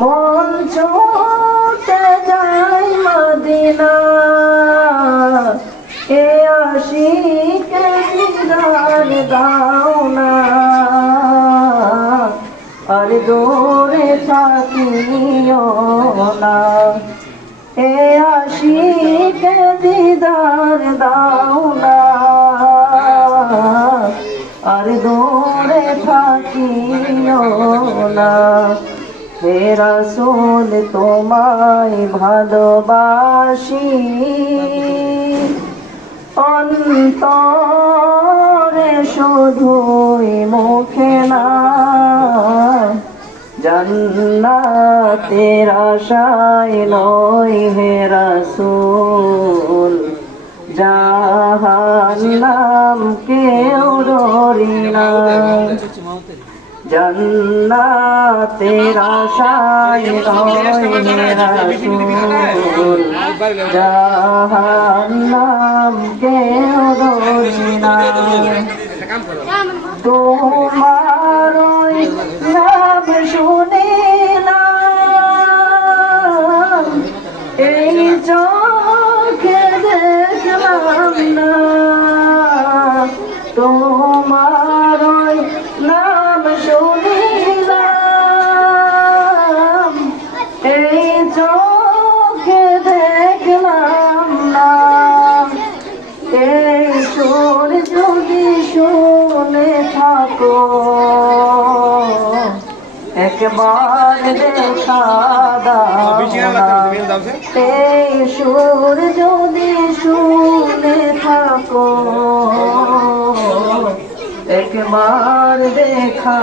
মন ছুটে যায় মদিনা, এ আশিকে দিদার দাও না, আর দূরে থাকিও না। এ আশিকে দিদার দাও না, আর দূরে থাকিও না। হে রাসূল তোমায় ভালোবাসি, অন্তরে শুধুই মুখে না, জান্নাতের আশায় নয় হে রাসূল, জাহান্নাম কেউ ডরি না। জান্নাতের আশায় নয় হে রাসূল, জাহান্নাম কেউ ডরি না। তোমার নাম শুনিলাম, এই চোখে দেখলাম না। তোমার নাম শুনিলাম, এই চোখে দেখলাম না। এই সুর যদি শুনে থাকো, একবার দেখা দাও না। এই সুর যদি শুনে থাকো, একবার দেখা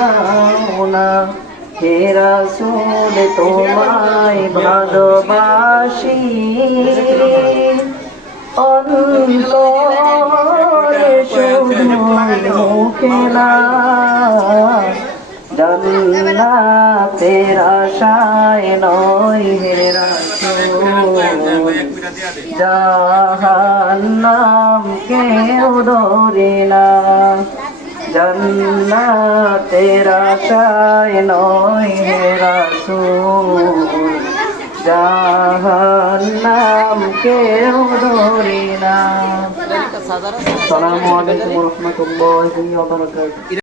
দাও না। হে রাসূল তোমায় ভালোবাসি, অন্তরে শুধুই মুখে না, জান্নাতের আশায় নয় হে রাসূল, জাহান্নাম কেউ ডরে না। জান্নাতের আশায় নয় হে রাসূল, জাহান্নাম কেউ ডরে না। আসসালামু আলাইকুম ওয়া রাহমাতুল্লাহি ওয়া বারাকাতুহু।